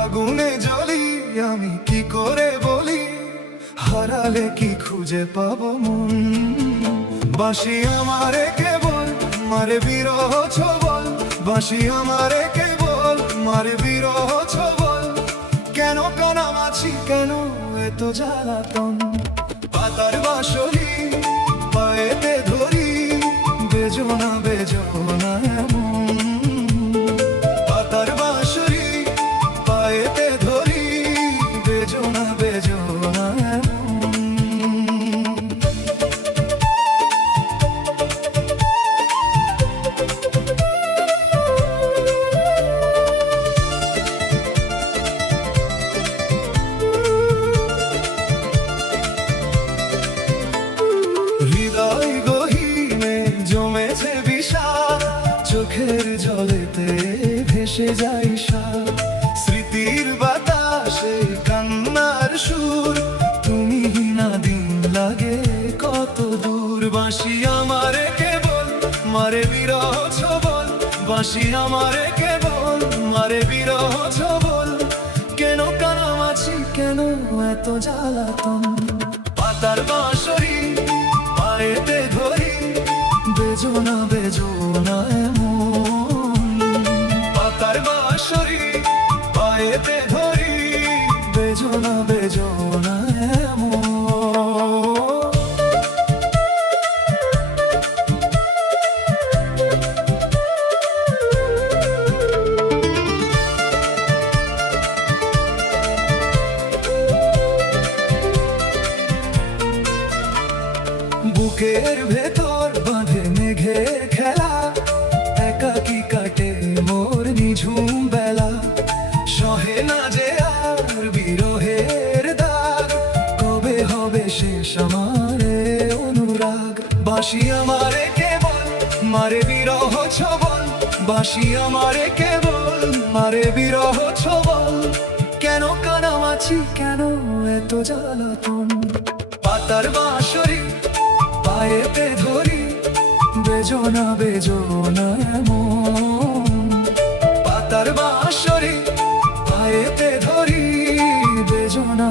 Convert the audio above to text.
আগুনে জ্বলি আমি কি করে বলি, হারালে কি খুঁজে পাবো মন। বাঁশি আমারে কেবল মারে বিরহ ছবল, বাঁশি আমারে কেবল মারে বিরহ ছবল। কেন কানামাছি কেন এত জ্বালাতন, পাতার বাঁশরি পায়েতে ধরি, বেজো না এমন। পাতার বাঁশরি পায়েতে ধরি, বেজো না এমন। হৃদয় গহীনে জমেছে বিষাদ, চোখের জলেতে ভেসে যায় সাপ। স্মৃতির বাতাসে কান্নার সুর, তুমি না দিন লাগে কত দূর। বাঁশি আমারে কেবল মারে বিরহ ছবল, বাঁশি আমারে কেবল মারে বিরহ ছবল। কেন কানামাছি কেন এত জ্বালাতন, পাতার বাঁশরি পায়েতে ধরি, বেজো না এমন। পাতার বাঁশরি পায়েতে ধরি, বেজো না এমন। বুকের ভেতর বাঁধে মেঘের খেলা, একাকি কাটে মোর নিঝুম বেলা। সহে না যে আর বিরহের দাগ, কবে হবে শেষ আমারে অনুরাগ। বাঁশি আমারে কেবল মারে বিরহ ছবল, বাঁশি আমারে কেবল মারে বিরহ ছবল। কেন কানামাছি কেন এত জ্বালাতন, পাতার বাঁশরি পায়েতে ধরি, বেজো না এমন। পাতার বাঁশরি পায়েতে ধরি, বেজো না